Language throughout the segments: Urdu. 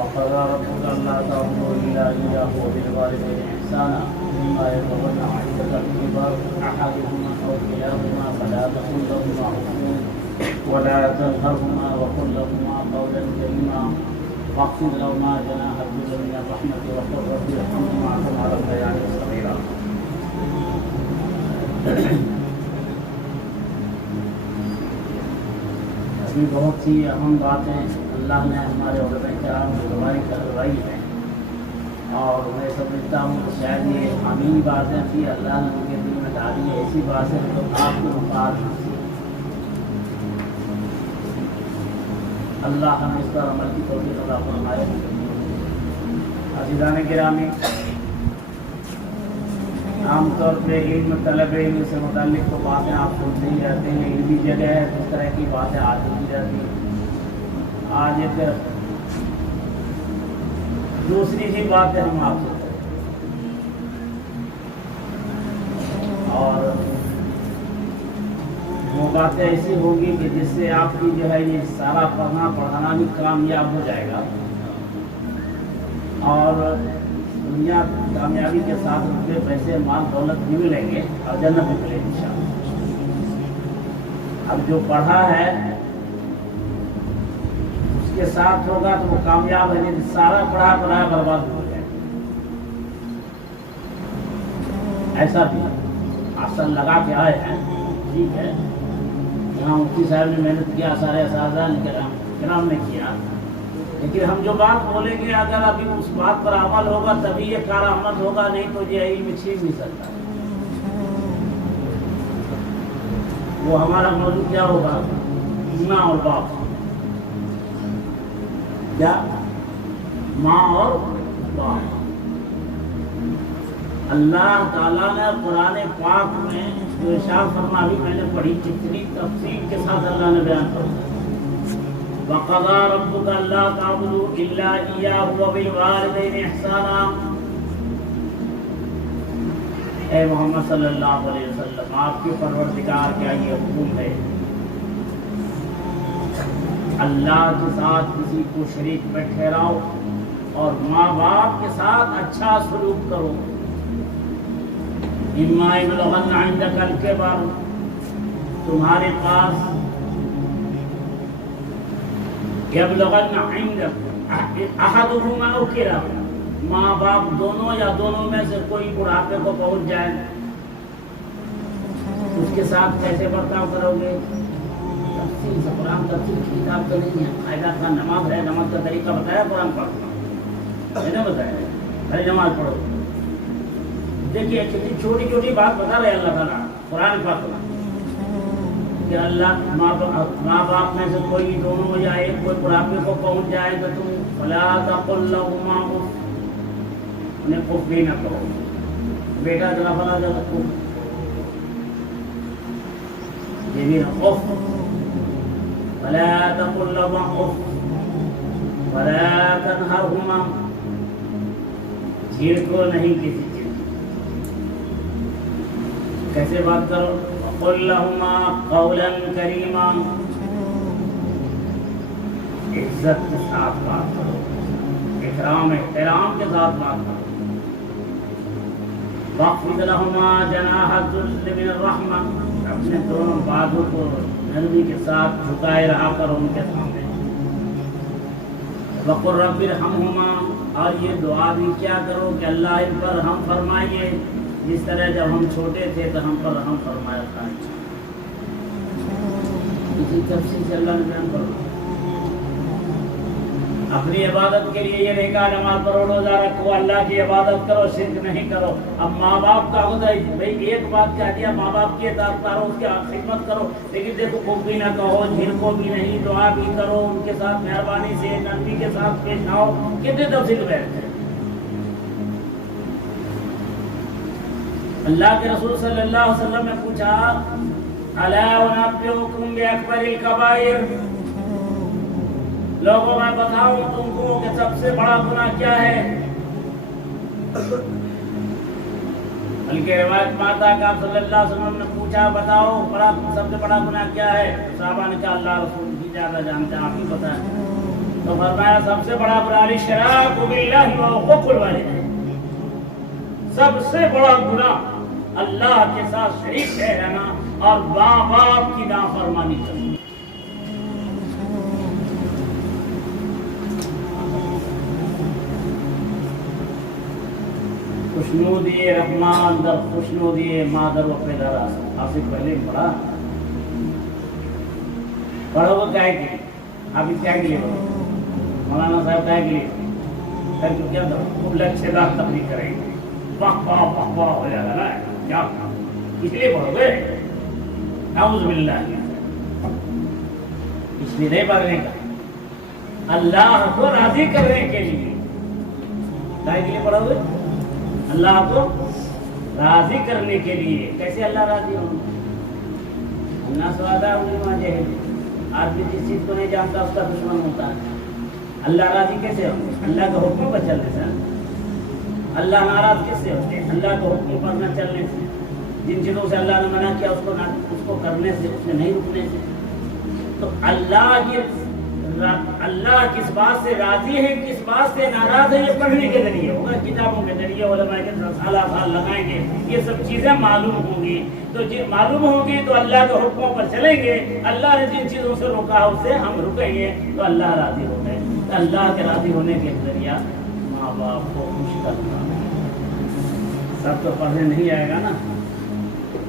وقضى ربك ألا تعبدوا إلا إياه وبالوالدين إحسانا إما يبلغن عندك الكبر أحدهما أو كلاهما فلا تقل لهما أف ولا تنهرهما وقل لهما قولا كريما واخفض لهما جناح الذل من الرحمة وقل رب ارحمهما كما ربياني صغيرا. ابھی بہت سی اہم باتیں اللہ نے ہمارے علماء کرام کی کروائی ہیں اور میں سمجھتا ہوں کہ شاید یہ امین باتیں تھی اللہ نے ان کے دل میں ڈالی ہے، ایسی باتیں جو آپ کے مفاد ہیں. اللہ ہمیں اس پر عمل کی توفیق عطا فرمائے. عزیزان گرامی، عام طور پہ علم طلب علم سے متعلق تو باتیں آپ سنتے ہی رہتے ہیں، علمی جگہ ہے اس طرح کی باتیں آج ہوتی رہتی ہیں. آج ایک دوسری سی بات ہے ہم آپ سے اور وہ باتیں ایسی ہوگی کہ جس سے آپ کی جو ہے یہ سارا پڑھنا پڑھانا بھی کامیاب ہو جائے گا اور دنیا کامیابی کے ساتھ روپے پیسے مال دولت بھی ملیں گے اور جنت بھی ملے گی انشاءاللہ. اب جو پڑھا ہے اس کے ساتھ ہوگا تو وہ کامیاب ہے، نہیں سارا پڑھا برباد ہو جائے گا. ایسا بھی اصل لگا کے آئے ہیں، ٹھیک ہے، یہاں مفتی صاحب نے محنت کیا، سارے اساتذہ کرام نے کیا، لیکن ہم جو بات بولیں گے اگر ابھی اس بات پر عمل ہوگا تبھی یہ کارآمد ہوگا، نہیں تو یہ علم چھین نہیں سکتا. وہ ہمارا موضوع کیا ہوگا؟ ماں اور باپ. کیا؟ ماں اور باپ. اللہ تعالیٰ نے قرآن پاک میں جو ارشاد فرمایا ابھی میں نے پڑھی کتنی تفصیل کے ساتھ اللہ نے بیان فرمایا. وَقَضَى رَبُّكَ أَلَّا تَعْبُدُوا إِلَّا إِيَّاهُ وَبِالْوَالِدَيْنِ إِحْسَانًا. اے محمد صلی اللہ علیہ وسلم، آپ کے پروردگار کا یہ حکم ہے، اللہ کے ساتھ کسی کو شریک میں ٹھہراؤ اور ماں باپ کے ساتھ اچھا سلوک کرو. إِمَّا يَبْلُغَنَّ عِندَكَ الْكِبَرَ، تمہارے پاس يَبْلُغَنَّ عِندَكَ أَحَدُهُمَا أَوْ كِلَاهُمَا، ماں باپ دونوں یا دونوں میں سے کوئی بڑھاپے کو پہنچ جائے، اس کے ساتھ کیسے برتاؤ کرو گے؟ تفصیل سے قرآن تفصیل کی کتاب تو نہیں ہے، قاعدہ کا نماز ہے، نماز کا طریقہ بتایا قرآن پڑھنا ہے نا، بتایا پہلے نماز پڑھو. دیکھیے کتنی چھوٹی چھوٹی بات بتا رہے اللہ تعالیٰ قرآن پاک میں کہ اللہ ماں باپ میں سے کوئی دونوں ہو جائے، کوئی بڑھاپے کو پہنچ جائے تو تم فلا تقل لهما اف، انہیں اف بھی نہ کہو. بیٹا ذرا فلا تقل، یہ بھی اف، فلا تقل لهما اف ولا تنهرهما، جھڑکو نہیں کسی چیز. کیسے بات کرو؟ قل لهما قولا کریما، عزت کے ساتھ بات کرو، احترام کے ساتھ بات کرو. واخفض لهما جناح الذل من الرحمة، اپنے دونوں بازو کو نرمی کے ساتھ جھکائے رہا کرو ان کے سامنے. وقل رب ارحمهما، اور یہ دعا بھی کیا کرو کہ اللہ ان پر رحم فرمائیے جس طرح جب ہم چھوٹے تھے تو ہم پر رحم فرمایا تھا. اسی تفصیل سے اللہ نے بیان کرو. اپنی عبادت کے لیے یہ نہیں کہا نماز پڑھو روزہ رکھو، اللہ کی عبادت کرو، شرک نہیں کرو. اب ماں باپ کا ہوتا ہے بھائی ایک بات کہہ دیا، ماں باپ کی اطاعت کرو، اس کی خدمت کرو، لیکن دیکھو کچھ بھی نہ کہو، جھڑکو بھی نہیں، دعا بھی کرو، ان کے ساتھ مہربانی سے نرمی کے ساتھ پیش آؤ. کتنے تفصیل بیان ہے. اللہ کے رسول صلی اللہ علیہ وسلم نے پوچھا الا انبئکم باکبر الکبائر، لوگوں میں بتاؤں تم کو کہ سب سے بڑا گناہ کیا ہے؟ بلکہ روایت ماتا کا صلی اللہ علیہ وسلم نے پوچھا بتاؤ سب سے بڑا گناہ کیا ہے؟ صحابہ نے کہا اللہ رسول کی زیادہ جانتے ہیں، آپ ہی بتائیں. تو فرمایا سب سے بڑا برا الاشراک باللہ و حقوق الوالدین، سب سے بڑا گناہ اللہ کے ساتھ شریک ٹھہرانا اور ماں باپ کی نافرمانی کرنا۔ خوشنودی رحمان در خوشنودی مادر و پدر آصف پہلے پڑھا پڑھو وہ کیا کے آپ کیا کے لیے مولانا صاحب کیا کے لیے پھر تو کیا خوب لچھے دار تقریر کریں گے، واہ واہ واہ واہ ہو جائے گا نا، کیا اس لیے پڑھو گے؟ نعوذ باللہ، اس لیے نہیں پڑھنے کا، اللہ کو راضی کرنے کے لیے کیا کے لیے پڑھو گے؟ اللہ کو راضی کرنے کے لیے۔ کیسے اللہ راضی ہوں؟ اللہ سوادہ آدمی جس چیز کو نہیں جانتا اس کا دشمن ہوتا ہے۔ اللہ راضی کیسے ہوں؟ اللہ کے حکم پر چلنے سے۔ اللہ ناراض کیسے ہوتے ہیں؟ اللہ کے حکم پر نہ چلنے سے، جن چیزوں سے اللہ نے منع کیا اس کو کرنے سے، اس میں نہیں رکنے سے۔ تو اللہ کس بات سے راضی ہے، کس بات سے ناراض ہے، یہ پڑھنے کے ذریعے ہوگا، کتابوں کے ذریعے علماء کے سال لگائیں گے، یہ سب چیزیں معلوم ہوں گی۔ تو معلوم ہوگی تو اللہ کے حکموں پر چلیں گے، اللہ نے جن چیزوں سے روکا اس سے ہم رکیں گے تو اللہ راضی ہوتے ہیں۔ تو اللہ کے راضی ہونے کے ذریعہ ماں باپ کو خوش کرنا۔ سب تو پڑھنے نہیں آئے گا نا،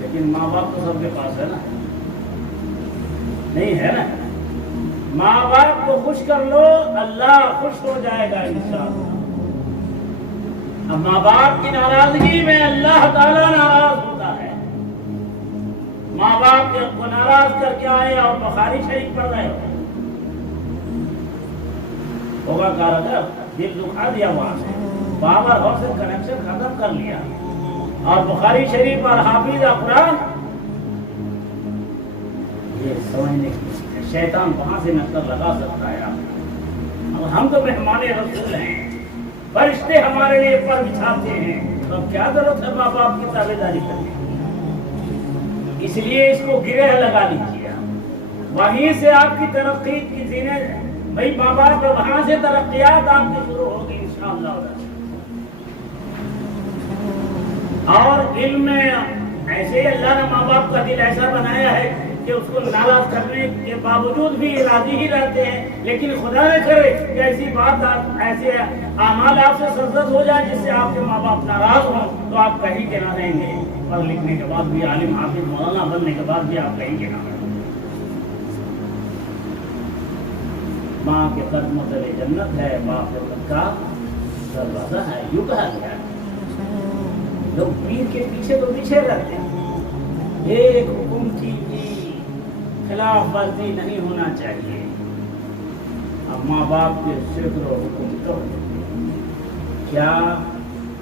لیکن ماں باپ تو سب کے پاس ہے نا، نہیں ہے نا؟ ماں باپ کو خوش کر لو، اللہ خوش ہو جائے گا انشاءاللہ۔ اب ماں باپ کی ناراضگی میں اللہ تعالیٰ ناراض ہوتا ہے۔ ماں باپ کو ناراض کر کے آئے اور بخاری شریف پڑھ رہے ہو، ہوگا کارگر دل دکھا دیا وہاں سے، بابر ہاؤس سے کنیکشن ختم کر لیا، اور بخاری شریف اور حافظ قرآن یہ سمجھنے کی شیطان وہاں سے نظر لگا سکتا ہے۔ اب ہم تو مہمان رسول ہیں، فرشتے ہمارے لیے پر بچھاتے ہیں، تو کیا ضرورت ہے ماں باپ کی تابعداری کرنے کی؟ اس لیے اس کو گرہ لگا لیجیے، وہیں سے آپ کی ترقی کی زینت، بھائی ماں باپ وہاں سے ترقیات آپ کی شروع ہوگی انشاءاللہ۔ اور علم میں ایسے اللہ نے ماں باپ کا دل ایسا بنایا ہے کہ اس کو ناراض کرنے کے باوجود بھی راضی ہی رہتے ہیں، لیکن خدا نہ کرے کہ ایسی بات ایسے اعمال آپ سے سرزد ہو جائے جس سے آپ کے ماں باپ ناراض ہوں، تو آپ کہیں کے نہ رہیں گے، پڑھ لکھنے کے بعد بھی، عالم حافظ مولانا بننے کے بعد بھی آپ کہیں کے نہ رہیں گے۔ ماں کے قدموں تلے جنت ہے، باپ جنت کا دروازہ ہے، یوں کہا گیا ہے۔ لوگ پیر کے پیچھے تو پیچھے رہتے ہیں، ایک حکم کی خلاف ورزی نہیں ہونا چاہیے۔ اب ماں باپ کے فکر و حکم کرو، کیا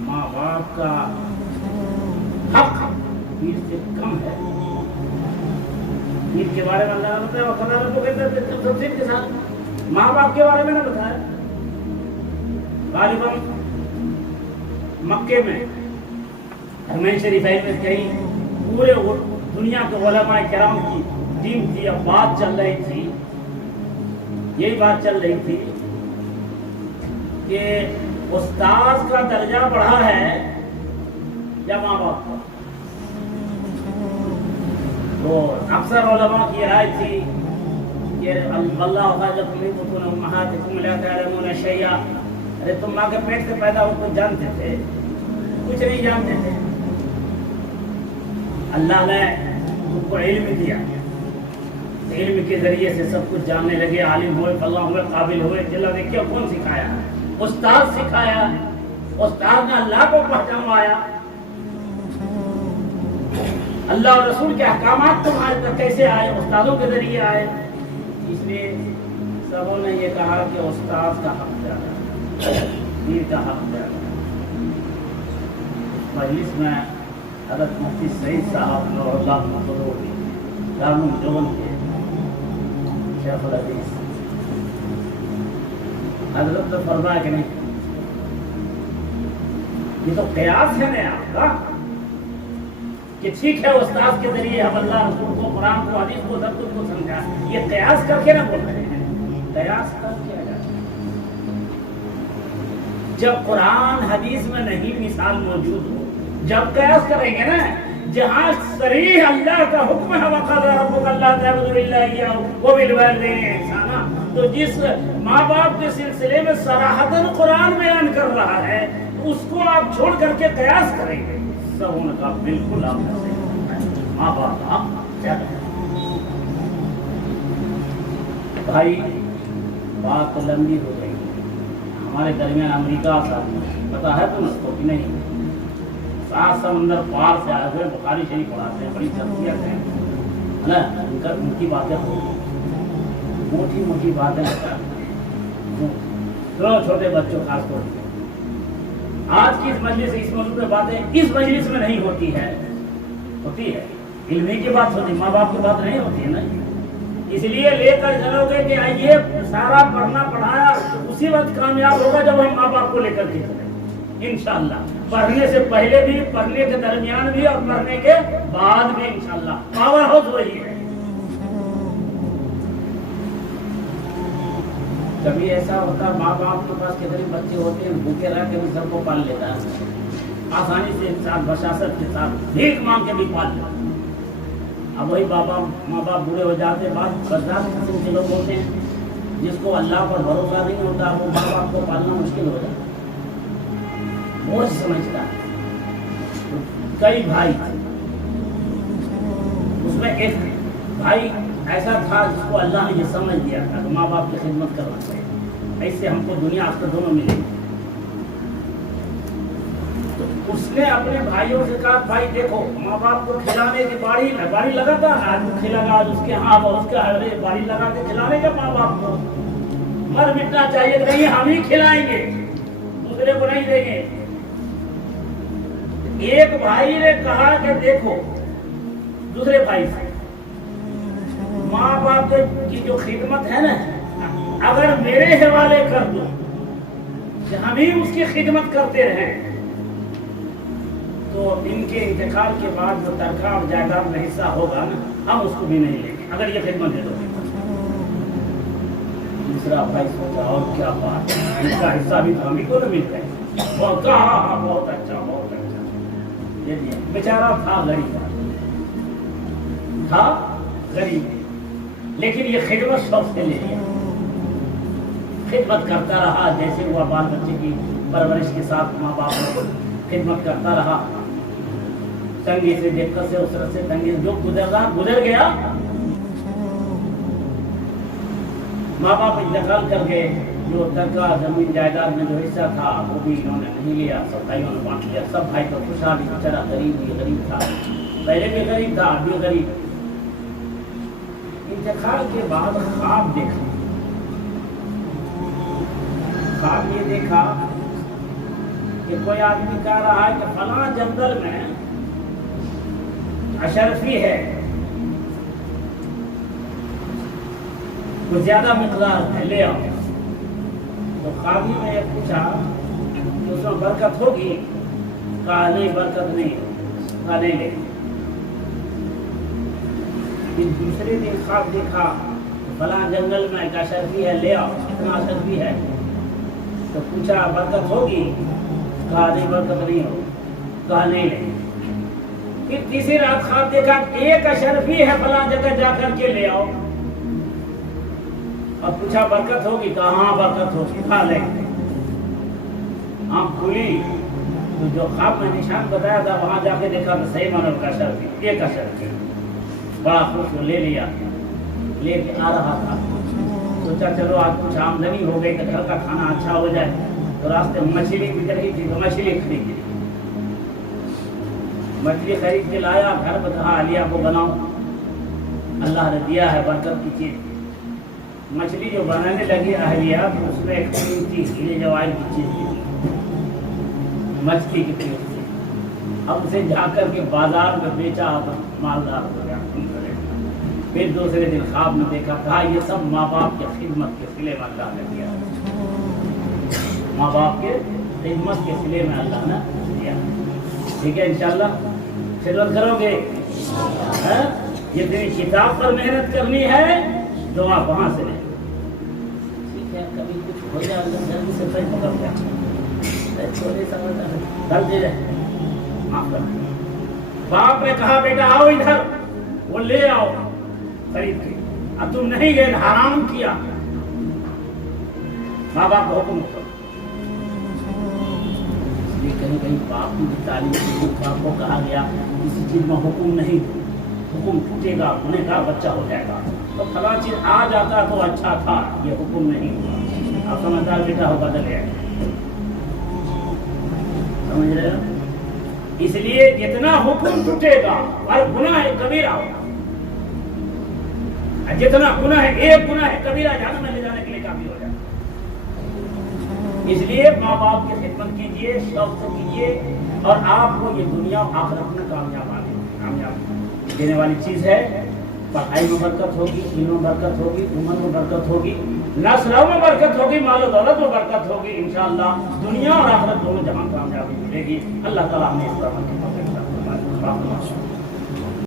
ماں باپ کا حق پیر سے کم ہے؟ پیر کے بارے میں اللہ نے بتایا وَقَضَىٰ رَبُّكَ تفصیل کے ساتھ، ماں باپ کے بارے میں نے بتایا۔ غالباً مکے میں حرمین شریفین میں کہیں پورے دنیا کے علماء کرام کی ٹیم تھی، اب بات چل رہی تھی، یہی بات چل رہی تھی کہ استاذ کا درجہ بڑھا ہے یا ماں باپ کا؟ تو اکثر علماء کی رائے تھی کہ اللہ خلقکم من بطون امہاتکم لا تعلمون شیئا، ارے تم ماں کے پیٹ سے پیدا ہو کچھ جانتے تھے؟ کچھ نہیں جانتے تھے۔ اللہ نے تم کو علم دیا، علم کے ذریعے سے سب کچھ جاننے لگے، عالم ہوئے، فلاں ہوئے، قابل ہوئے۔ اللہ نے کیا کون سکھایا؟ استاد سکھایا، استاد نے اللہ کو پہچانوایا۔ اللہ اور رسول کے احکامات تمہارے تک کیسے آئے؟ استادوں کے ذریعے آئے۔ اس لیے سبوں نے یہ کہا کہ استاد کا حق زیادہ، پیر کا حق زیادہ۔ مجلس میں حضرت مفتی سعید صاحب نور اللہ مقدوری دارالعلوم دیوبند کے شیخ الحدیث حضرت نے فرمایا کہ نہیں، یہ تو قیاس ہے نا آپ کا، کہ ٹھیک ہے استاد کے ذریعے ہم اللہ رسول کو، قرآن کو، حدیث کو، سب کچھ کو سمجھا، یہ قیاس کر کے نہ بول رہے ہیں، قیاس کر کے جب قرآن حدیث میں نہیں مثال موجود ہو، جب قیاس کریں گے نا، جہاں صریح اللہ کا حکم ہے وَقَضَىٰ رَبُّكَ أَلَّا تَعْبُدُوا إِلَّا إِيَّاهُ وَبِالْوَالِدَيْنِ إِحْسَانًا، تو جس ماں باپ کے سلسلے میں صراحتاً قرآن بیان کر رہا ہے، اس کو آپ چھوڑ کر کے قیاس کریں گے، سب ان کا بالکل آپ کا صحیح ماں باپ آپ کیا کریں؟ بھائی بات تو لمبی ہو جائے گی، ہمارے درمیان امریکہ صاحب پتا ہے تم اس کو کہ نہیں، 7 سمندر پار سے آئے ہوئے، بخاری شریف پڑھاتے ہیں، بڑی شخصیت ہے نا، ان کی باتیں موٹی موٹی باتیں چھوٹے بچوں خاص طور پر آج کی اس مجلس اس موضوع پہ باتیں اس مجلس میں نہیں ہوتی ہے، ہوتی ہے علمی کی بات ہوتی، ماں باپ کی بات نہیں ہوتی ہے نا، اس لیے لے کر چلو گے کہ یہ سارا پڑھنا پڑھایا اسی وقت کامیاب ہوگا جب ہم ماں باپ کو لے کر کے چلیں انشاءاللہ، پڑھنے سے پہلے بھی، پڑھنے کے درمیان بھی اور پڑھنے کے بعد بھی انشاءاللہ پاور ہاؤس وہی ہے۔ کبھی ایسا ہوتا ہے ماں باپ کے پاس کتنے بچے ہوتے ہیں، بھوکے رہ کے بھی سب کو پال لیتا ہے، آسانی سے ساتھ بشاشت کے ساتھ بھیک مانگ کے بھی پال لیتا ہے۔ اب وہی ماں باپ بوڑھے ہو جاتے بعد بدار قسم کے لوگ ہوتے ہیں، جس کو اللہ پر بھروسہ نہیں ہوتا، وہ ماں باپ کو پالنا مشکل ہو جاتا ہے، بوجھ سمجھتا ہے۔ کئی بھائی، اس میں ایک بھائی ایسا تھا جس کو اللہ نے یہ سمجھ دیا تھا کہ ماں باپ کی خدمت کرنا چاہیے، ایسے ہم کو دنیا آخرت دونوں ملے گی۔ تو اس نے اپنے بھائیوں سے کہا بھائی دیکھو ماں باپ کو کھلانے کی باڑی لگا تھا، آج وہ کھلا گا، اس کے ہاں اس کا باڑی لگا کے کھلانے کا ماں باپ کو مر مٹنا چاہیے، نہیں ہم ہی کھلائیں گے، دوسرے کو نہیں دیں گے۔ ایک بھائی نے کہا کہ دیکھو دوسرے بھائی سے، ماں باپ کی جو خدمت ہے نا، اگر میرے حوالے کر دو کہ ہم ہی اس کی خدمت کرتے رہیں، تو ان کے انتقال کے بعد جو ترکہ اور جائیداد میں حصہ ہوگا نا، ہم اس کو بھی نہیں لیں گے اگر یہ خدمت دے دو۔ دوسرا بھائی سوچا اور کیا بات ہے، اس کا حصہ بھی تو ہم ہی کو نہ ملتا ہے، بہت کہا بہت اچھا بہت اچھا، یہ دیا بیچارہ تھا غریب، لیکن یہ خدمت شوق سے لے لیا، خدمت کرتا رہا، جیسے ہوا بال بچے کی پرورش کے ساتھ ماں باپ کو خدمت کرتا رہا، تنگی سے دقت سے اسرت سے تنگی جو گزر گیا، ماں باپ انتقال کر گئے، جو ترکہ زمین جائیداد میں جو حصہ تھا وہ بھی انہوں نے نہیں لیا، سب بھائیوں نے بانٹ لیا، سب بھائی تو خوشحال ہی، بیچارہ غریب تھا، پہلے بھی غریب تھا اب بھی غریب۔ انتقال کے بعد خواب دیکھا، خواب یہ دیکھا کہ کوئی آدمی کہہ رہا ہے کہ فلاں جنگل میں اشرفی ہے، کچھ زیادہ مقدار ہے، لے آؤ۔ تو خوابی میں یہ پوچھا کہ اس میں برکت ہوگی؟ کہا نہیں برکت نہیں، کہا نہیں لے۔ دوسرے دن خواب دیکھا فلاں جنگل میں ایک اشرفی ہے، لے آؤ، اتنا اشرفی ہے۔ تو پوچھا برکت ہوگی؟ کہا نہیں برکت نہیں ہوگی، کہا نہیں لے۔ پھر تیسری رات خواب دیکھا ایک اشرفی ہے فلاں جگہ، جا کر کے لے آؤ۔ اب پوچھا برکت ہوگی؟ کہا ہاں برکت ہوگی، کہا لے۔ آنکھ کھلی تو جو خواب میں نشان بتایا تھا وہاں جا کے دیکھا تو صحیح معنی کا اشرفی، ایک اشرفی، بڑا خوش ہو، لے لیا، لے کے آ رہا تھا، سوچا چلو آج کچھ آمدنی ہو گئی کہ گھر کا کھانا اچھا ہو جائے، تو راستے میں مچھلی بک رہی تھی تو مچھلی خرید لی، مچھلی خرید کے لایا، گھر پہ کہا علیہ کو بناؤ، اللہ نے دیا ہے برکت کی چیز۔ مچھلی جو بنانے لگی اہلیہ تو اس میں ایک قیمتی ہیرے جواہر کی چیز تھی، مچھلی کی قیمت تھی، اب اسے جا کر کے بازار میں بیچا تو مالدار ہو گیا۔ پھر دوسرے دن خواب میں دیکھا، کہا یہ سب ماں باپ کے خدمت کے صلے میں اللہ نے دیا، ماں باپ کے خدمت کے صلے میں اللہ نے دیا۔ ٹھیک ہے انشاءاللہ خدمت کرو گے، یہ تیری کتاب پر محنت کرنی ہے، دعا وہاں سے لے۔ ٹھیک ہے کبھی کچھ ہو جائے جلدی سے صحیح پکڑ گیا۔ بچوں نے سمجھا کر دے رہے معاف کر دیا. باپ نے کہا بیٹا آؤ ادھر, وہ لے آؤ خرید کے, اب تم نہیں گئے, حرام کیا. ماں باپ کو حکم کرو. اس لیے کہیں کہیں باپ کی تعلیم کے باپ کو کہا گیا کسی چیز میں حکم نہیں, حکم ٹوٹے گا, انہیں کہا بچہ ہو جائے گا, تو فلاں چیز آ جاتا تو اچھا تھا, یہ حکم نہیں ہوا. آپ سمجھدار بیٹا ہو بدل گیا, سمجھ رہے ہو؟ اس لیے جتنا حکم ٹوٹے گا اور گناہ کبیرہ ہوگا, جتنا گناہ ہے, ایک گناہ ہے کبیرہ جہنم میں لے جانے کے لیے کافی ہو جائے. اس لیے ماں باپ کی خدمت کیجیے, شوق سے کیجیے, اور آپ کو یہ دنیا اور آخرت میں کامیاب دینے والی چیز ہے. پڑھائی میں برکت ہوگی, علم میں برکت ہوگی, عمر میں برکت ہوگی, نسلوں میں برکت ہوگی, مال و دولت میں برکت ہوگی. انشاءاللہ دنیا اور آخرت دونوں جہاں کامیابی ملے گی. اللہ تعالیٰ ہمیں اس پر